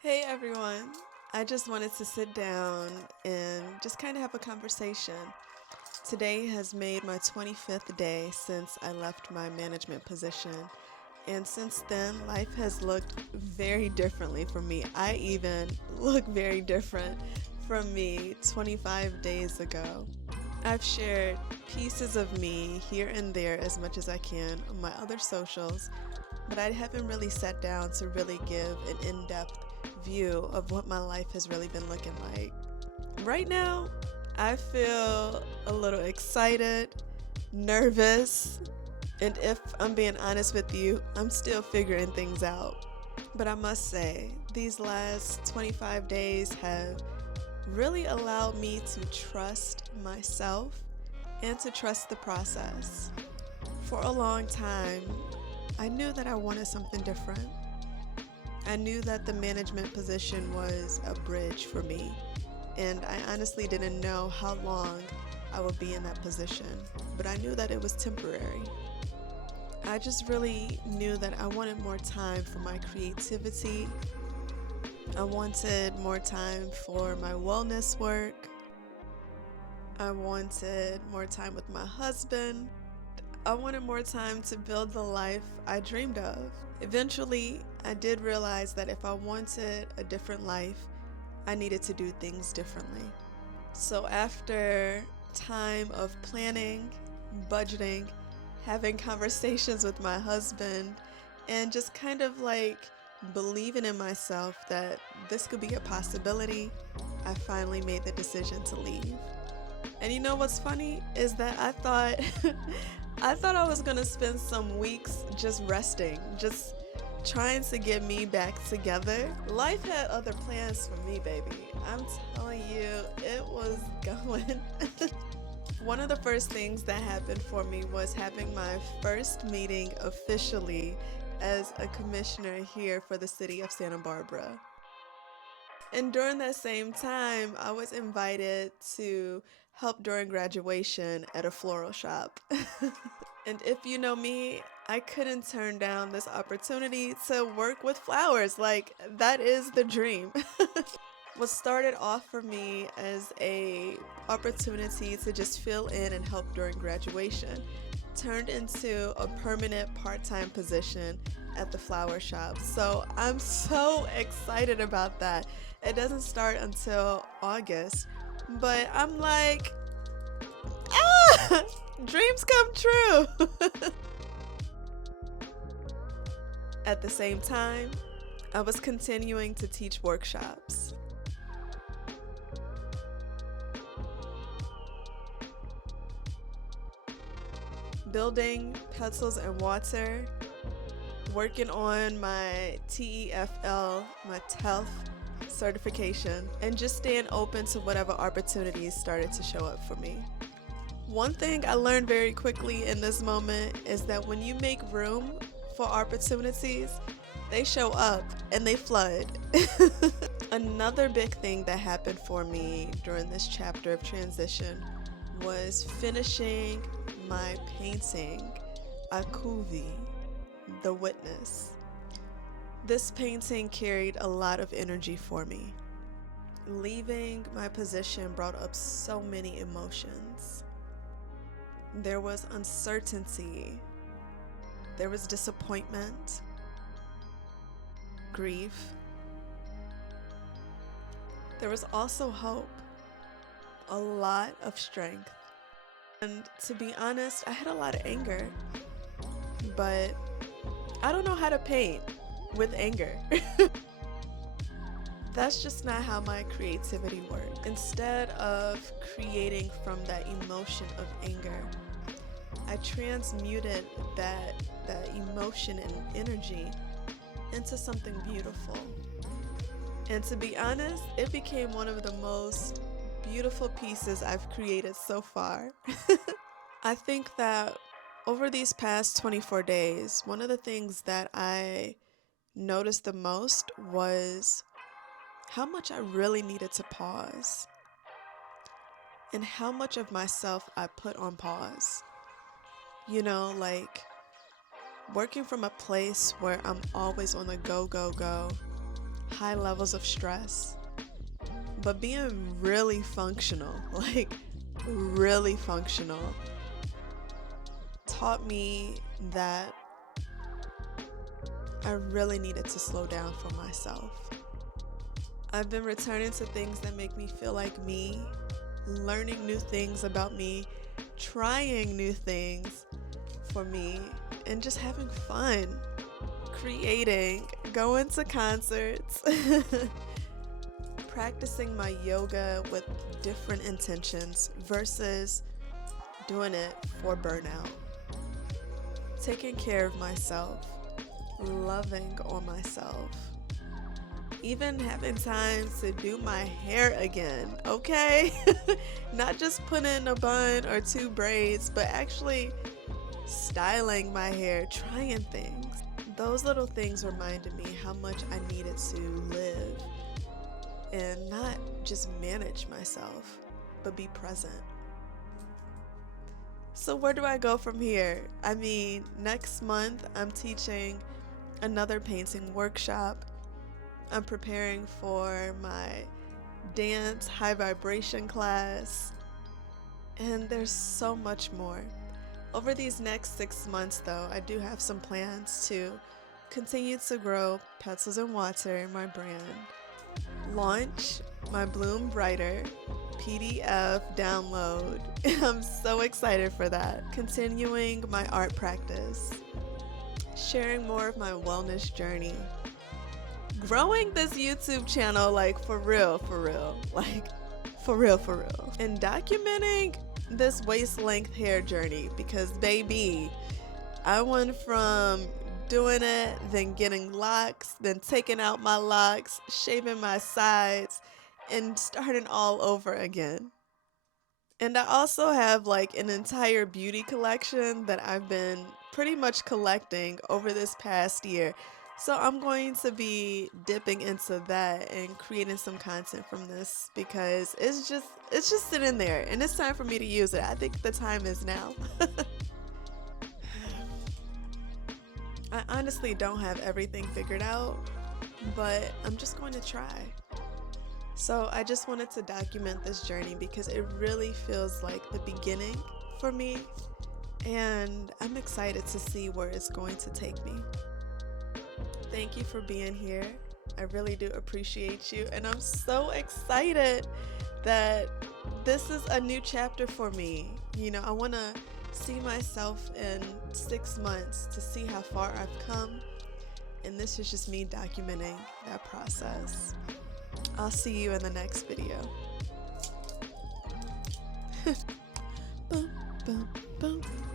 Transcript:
Hey everyone, I just wanted to sit down and just kind of have a conversation. Today has made my 25th day since I left my management position, and since then, life has looked very differently for me. I even look very different from me 25 days ago. I've shared pieces of me here and there as much as I can on my other socials, but I haven't really sat down to really give an in depth view of what my life has really been looking like. Right now, I feel a little excited, nervous, and if I'm being honest with you, I'm still figuring things out. But I must say, these last 25 days have really allowed me to trust myself and to trust the process. For a long time, I knew that I wanted something different. I knew that the management position was a bridge for me, and I honestly didn't know how long I would be in that position, but I knew that it was temporary. I just really knew that I wanted more time for my creativity. I wanted more time for my wellness work. I wanted more time with my husband. I wanted more time to build the life I dreamed of. Eventually, I did realize that if I wanted a different life, I needed to do things differently. So, after time of planning, budgeting, having conversations with my husband, and just kind of like believing in myself that this could be a possibility, I finally made the decision to leave. And you know what's funny is that I thought I thought I was gonna spend some weeks just resting, just trying to get me back together. Life had other plans for me, baby. I'm telling you, it was going. One of the first things that happened for me was having my first meeting officially as a commissioner here for the city of Santa Barbara. And during that same time, I was invited to help during graduation at a floral shop. And if you know me, I couldn't turn down this opportunity to work with flowers. Like, that is the dream. What started off for me as a opportunity to just fill in and help during graduation turned into a permanent part-time position at the flower shop. So I'm so excited about that. It doesn't start until August, but I'm like, ah, dreams come true. At the same time, I was continuing to teach workshops. Building Petals Water, working on my TEFL, my TELF certification, and just staying open to whatever opportunities started to show up for me. One thing I learned very quickly in this moment is that when you make room for opportunities, they show up and they flood. Another big thing that happened for me during this chapter of transition was finishing my painting, Akoovi, The Witness. This painting carried a lot of energy for me. Leaving my position brought up so many emotions. There was uncertainty, there was disappointment, grief. There was also hope, a lot of strength. And to be honest, I had a lot of anger, but I don't know how to paint with anger. That's just not how my creativity works. Instead of creating from that emotion of anger, I transmuted that emotion and energy into something beautiful. And to be honest, it became one of the most beautiful pieces I've created so far. I think that over these past 24 days, one of the things that I noticed the most was how much I really needed to pause and how much of myself I put on pause. You know, like working from a place where I'm always on the go, go, go. high levels of stress. But being really functional, like really functional, taught me that I really needed to slow down for myself. I've been returning to things that make me feel like me, learning new things about me, trying new things for me, and just having fun, creating, going to concerts, practicing my yoga with different intentions versus doing it for burnout, taking care of myself, loving on myself, even having time to do my hair again, okay? Not just put in a bun or 2 braids, but actually styling my hair, trying things. Those little things reminded me how much I needed to live and not just manage myself, but be present. So where do I go from here? I mean, next month I'm teaching another painting workshop. I'm preparing for my dance high vibration class, and there's so much more. Over these next 6 months though, I do have some plans to continue to grow Petals Water, my brand, launch my Bloom Brighter PDF download. I'm so excited for that. Continuing my art practice, sharing more of my wellness journey, growing this YouTube channel like for real, like for real, and documenting this waist length hair journey because baby, I went from doing it, then getting locks, then taking out my locks, shaving my sides, and starting all over again. And I also have like an entire beauty collection that I've been pretty much collecting over this past year. So I'm going to be dipping into that and creating some content from this because it's just sitting there and it's time for me to use it. I think the time is now. I honestly don't have everything figured out, but I'm just going to try. So I just wanted to document this journey because it really feels like the beginning for me, and I'm excited to see where it's going to take me. Thank you for being here. I really do appreciate you, and I'm so excited that this is a new chapter for me. You know, I want to see myself in 6 months to see how far I've come, and this is just me documenting that process. I'll see you in the next video. Boom, boom, boom.